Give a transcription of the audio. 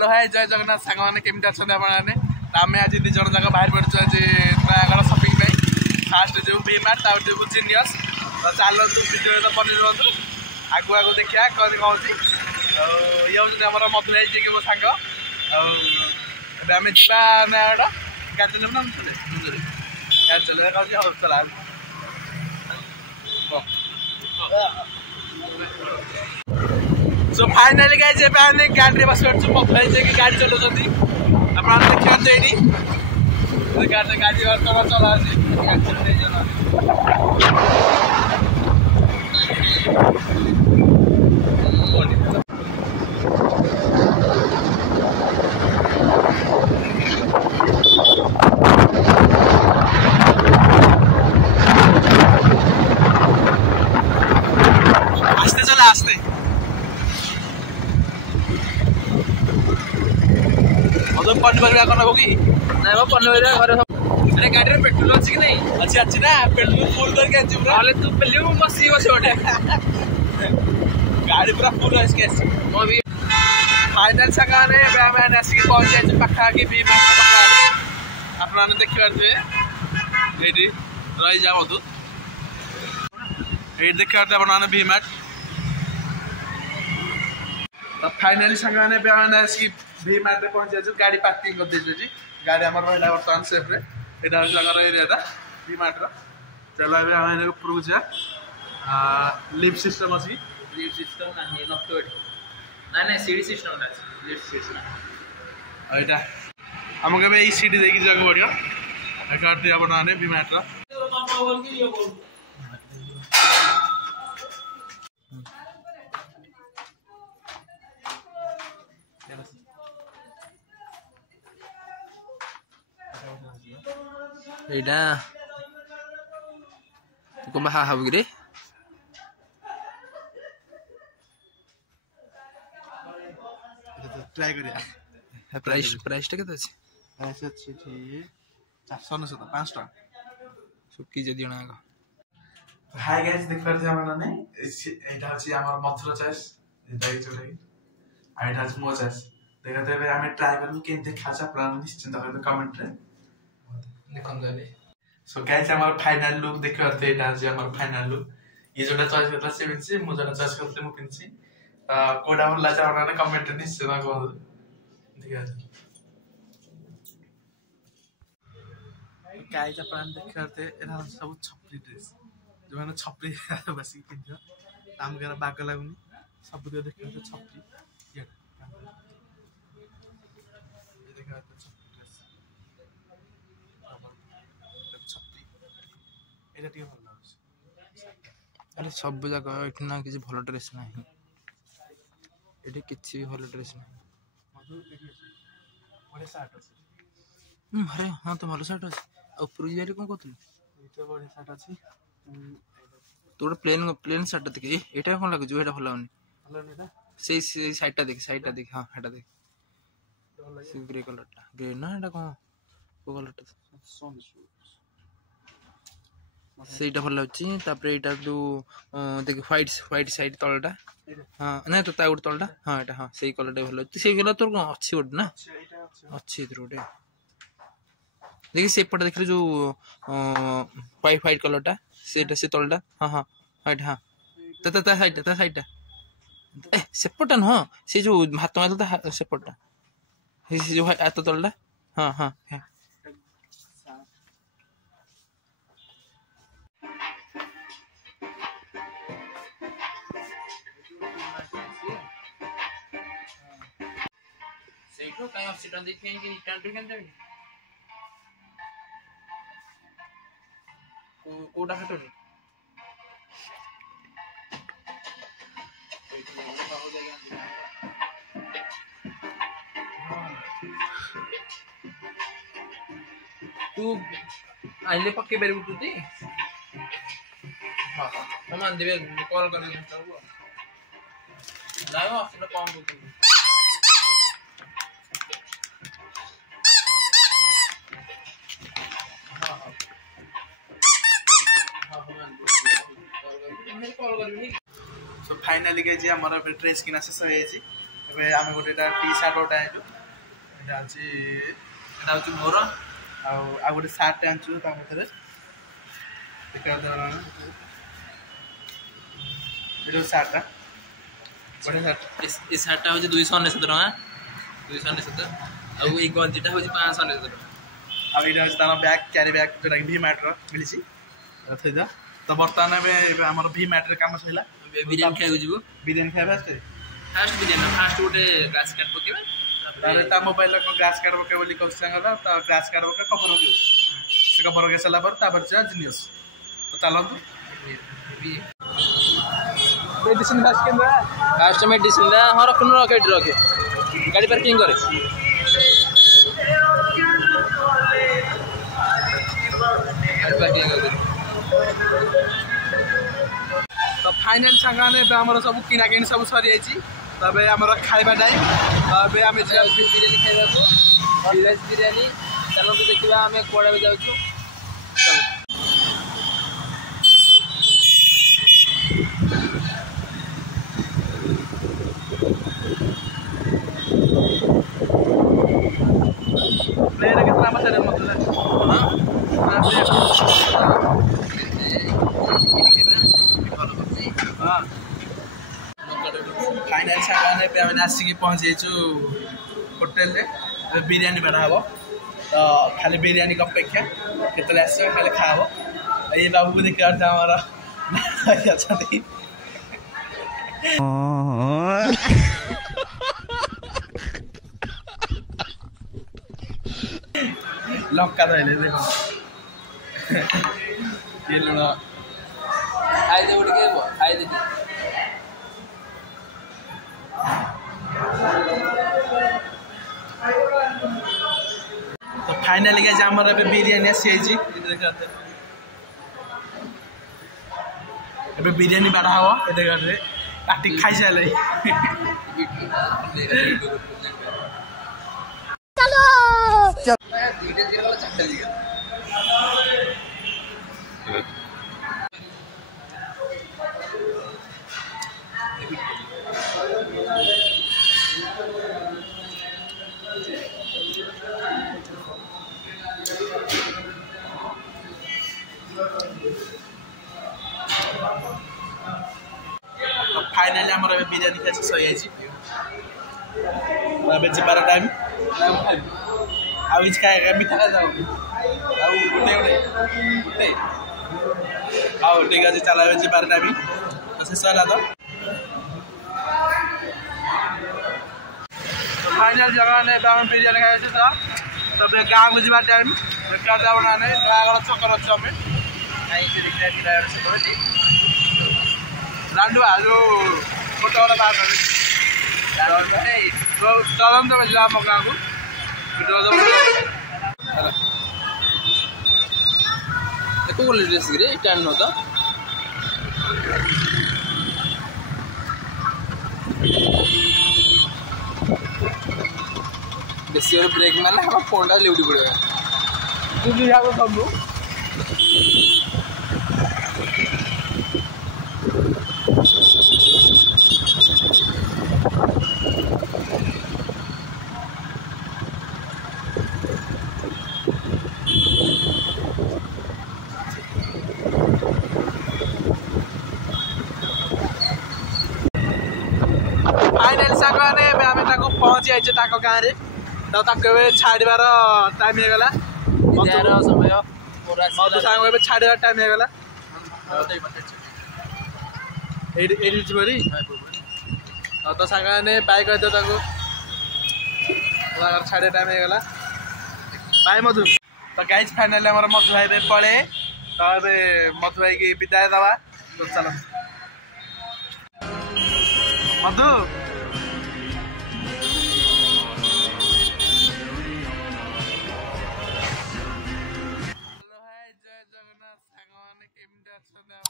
hello hi जय जगन्नाथ सांग मैंने केमती अच्छा आपने आम आज दिज जाक बाहर पड़ू आज नयागढ़ सपिंग फास्ट जो वी मार्ट जो जीनियस चलतु भिडियो तो बनी रुहतु आगु आगु देखा कौन कौन ये हूँ आम मधुराई जी के मो सांग आम जा नयागढ़ गाड़ी चलू ना गाड़ी चलवा कहूँ चला सो फाइनाली गाइस एबे आने गाड़ी बस मधुराई जी गाड़ी चलाउछन्ती आपण देखियो एनी गाड़ी चला आस्ते चला आस्ते पनीपरिया कौन हो कि ना पनीपरिया घर गाड़ी में पेट्रोल अच्छी कि नहीं अच्छी अच्छी ना पेट्रोल फुल करके तू पेली बस बस गोटे गाड़ी पूरा फुल है फाइनाल सांगे आसिक पहुंच जाए पाखापाखि वी मार्ट पाखापाखि आपने देखिए ये रही जाऊँ ये देखा आपने वी मार्ट तो finally Sange Ashik we mart पहुंच जाए गाड़ी पार्किंग कर दे गाड़ी आम रहा बर्तमान सेफ्रे यहाँ हूँ एरिया वी मार्ट चलो अभी आम ऊपर जा लिफ्ट सिस्टम अच्छी लिफ्ट सिस्टम नहीं नथो ना ना सीढ़ी सिस्टम ना लिफ्ट सिस्टम यहाँ आमको अब यही सीढ़ी देखिए जाके पड़ो करते आपने वी मार्ट एटा तू को बाहा हबु रे ट्राई करिया प्राइस टा केते अछि प्राइस अछि थी 499 5 टका सुकी जदी जणा का हाय गाइस देख पारथे हमरा नै एटा अछि हमर मथुरा चॉइस एटा इचो रे आइटा अछि मो चॉइस देखते बे हमें ट्राई करनु के देखा छ प्राण निश्चित करबे कमेंट रे देखन जाले सो गाइस हमार फाइनल लुक देखते एटा अछि हमर फाइनल लुक ये जोटा चॉइस करला से बिनसी मो जोटा चॉइस करते मो पिनसी कोडा मन लाचा हमरा कमेंट निश्चित कहू देखा गाइस अपन देखते एना सब छपरी ड्रेस जो माने छपरी बस पिन्थ्यो काम गरेर बाग लागुनी सब दियो देखते छपरी ये देखा छपरी ड्रेस छपरी एटा टिके भल लागछ अरे सब जगह एठना किसी भलो ड्रेस नाही एठी किछि भलो ड्रेस नाही मधु एठी बड़े शर्ट अछि अरे हां तो भलो शर्ट अछि ऊपर जारी कोन कोथि एटा बड़े शर्ट अछि तोड़ प्लेन शर्ट देखे एटा कोन लागु जो एटा भलो होनी भलो नेटा से साइडटा देख हां एटा देख से ग्रे कलरटा ग्रे ना एटा को कलरटा सोन सेटा भल अछि तापर एटा दु देख व्हाइट साइड तलटा हां ना तो ता उड तलटा हां एटा हां सेही कलरटा भल अछि सेही कलर तोर कोन अछि उड ना अछि इधर उडे देखि से पट देखले जो व्हाइट कलरटा सेटा से तलटा हां हां हाइट हां ता साइडटा ए सेपटा न हां से जो हाथ मारता सेपटा से जो हाथ तलटा हां हां हां सेठो काय ऑक्सीजन देखिए कि रिटर्न टू केन कोडा हटो तू आइले पक्के बेर उठुती हां हम मान देबे कॉल कर दे लाइव ऑप्शन कम कर सो फाइनली गाइस हमर ड्रेस किना शेष हो जायछि एबे आमे गोटेटा टी शर्ट ओटा आइलु ଏଇଟା ଅଛି ଏଟା ହଉଛି ମୋର ଆଉ ଗୋଟେ ସାର୍ଟ ଆଣିଛୁ ତା ପାଖରେ ଏଇଟା ସାର୍ଟଟା ବଢ଼ିଆ ସାର୍ଟ ଏ ସାର୍ଟଟା ହଉଛି 299 ଟଙ୍କା 299 ଆଉ ଏଇ ଗଞ୍ଜିଟା ହଉଛି 599 ଟଙ୍କା ଆଉ ଏଇଟା ହେଉଛି ତାର ବ୍ୟାଗ୍ କ୍ୟାରି ବ୍ୟାଗ୍ ଯେଉଁଟାକି ଭି ମାର୍ଟର ମିଳିଛି ଥୋଇଦିଅ ତ ବର୍ତ୍ତମାନ ଏବେ ଆମର ଭି ମାର୍ଟରେ କାମ ସରିଲା ବିରିୟାନୀ ଖାଇବାକୁ ଯିବୁ ବିରିୟାନୀ ଖାଇବା ଫାଷ୍ଟ ବିରିୟାନୀ ଫାଷ୍ଟ ଗୋଟେ ଗ୍ରାସ୍ କାର୍ଡ଼ ପକେଇବା ତାପରେ ତା ମୋବାଇଲରେ ଗ୍ରାସ୍ କାର୍ଡ଼ ପକେଇବ ବୋଲି କହୁଛି ସାଙ୍ଗର ତା ଗ୍ରାସ୍ କାର୍ଡ଼ ପକେଇ କଭର ପକେଇବ ସେ କଭର ପକେଇ ସାରିଲା ପରେ ତାପରେ ଯିବା ଜିନିୟସ୍ ତ ଚାଲନ୍ତୁ ମେଡିସିନ ଫାଷ୍ଟ ମେଡିସିନ ହଁ ରଖୁନୁ ରଖ ଏଠି ରଖେ ଗାଡ଼ି ପାର୍କିଂ କରେ ଗାଡ଼ି ପାର୍କିଂ କରିଦେ ତ ଫାଇନାଲ ସାଙ୍ଗମାନେ ଏବେ ଆମର ସବୁ କିଣାକିଣି ସବୁ ସରିଯାଇଛି ତ ଏବେ ଆମର ଖାଇବା ଟାଇମ୍ ତ ଏବେ ଆମେ ଯିବା ବିରିୟାନୀ ଖାଇବାକୁ ଭେଜ ବିରିୟାନୀ ଚାଲନ୍ତୁ ଦେଖିବା ଆମେ କୁଆଡ଼େ ବି ଯାଉଛୁ ପ୍ଲେଟ୍ କେତେ ଆମ ସାର୍ ମତେ ଫାଇନାଲ ସାଙ୍ଗମାନେ ଏବେ ଆମେ ଆସିକି ପହଞ୍ଚି ଯାଇଛୁ ହୋଟେଲରେ ଏବେ ବିରିୟାନୀ ବନା ହେବ ତ ଖାଲି ବିରିୟାନୀ ଅପେକ୍ଷା କେତେବେଳେ ଆସିବ ଖାଲି ଖାଇବ ଏଇ ବାବୁକୁ ଦେଖିବାର ଆମର ଅଛନ୍ତି ଲଙ୍କା ଧଇଲେ ଦେଖ କି ଲୁଣ ଖାଇଦେବୁ ଟିକେ ଖାଇଦେବି ତ ଫାଇନାଲି ଗାଇସ୍ ଆମର ଏବେ ବିରିୟାନୀ ଆସିଯାଇଛି ଏବେ ବିରିୟାନୀ ବାଢ଼ା ହବ ଏ ଜାଗାରେ କାଟିକି ଖାଇସାରିଲେ फाइनाली आमर बिरियानी खाई शेष हो ଯିବାର ଟାଇମ୍ ଆଉ କିଛି ଖାଇବା ମିଠା ଖାଇଯାଉ ଆଉ ଗୋଟେ ଆଉ ଠିକ୍ ଅଛି ଚାଲ ଏବେ ଯିବାର ଟାଇମ୍ ଶେଷ ହେଲା ତ फाइनाल जगह ने बिरियानी खाई तब गाँव को जा टाइम बेकार जाना नहीं नयागढ़ छकर अच्छे आम लाडुआ जो गोटे गोटे बाहर चलते जा आम गाँव को तो बेसी ब्रेक मारे हम फोन टा लिउटी पड़ेगा तू लिया तो सब फाइनाल सागने आम पहुँची जाइए गाँव में तो छाड़बार टाइम हो गला समय मधु सांग छाड़बार टाइम हो गला तो सांग ने बाय कर दो छाड़ टाइम हो गला बाय मधु तो गाइज फाइनाली आम मधु भाई पड़े तो मधु भाई की विदाय दवा तो चल मधु जय जगन्नाथ सांग मैंने केमती अच्छा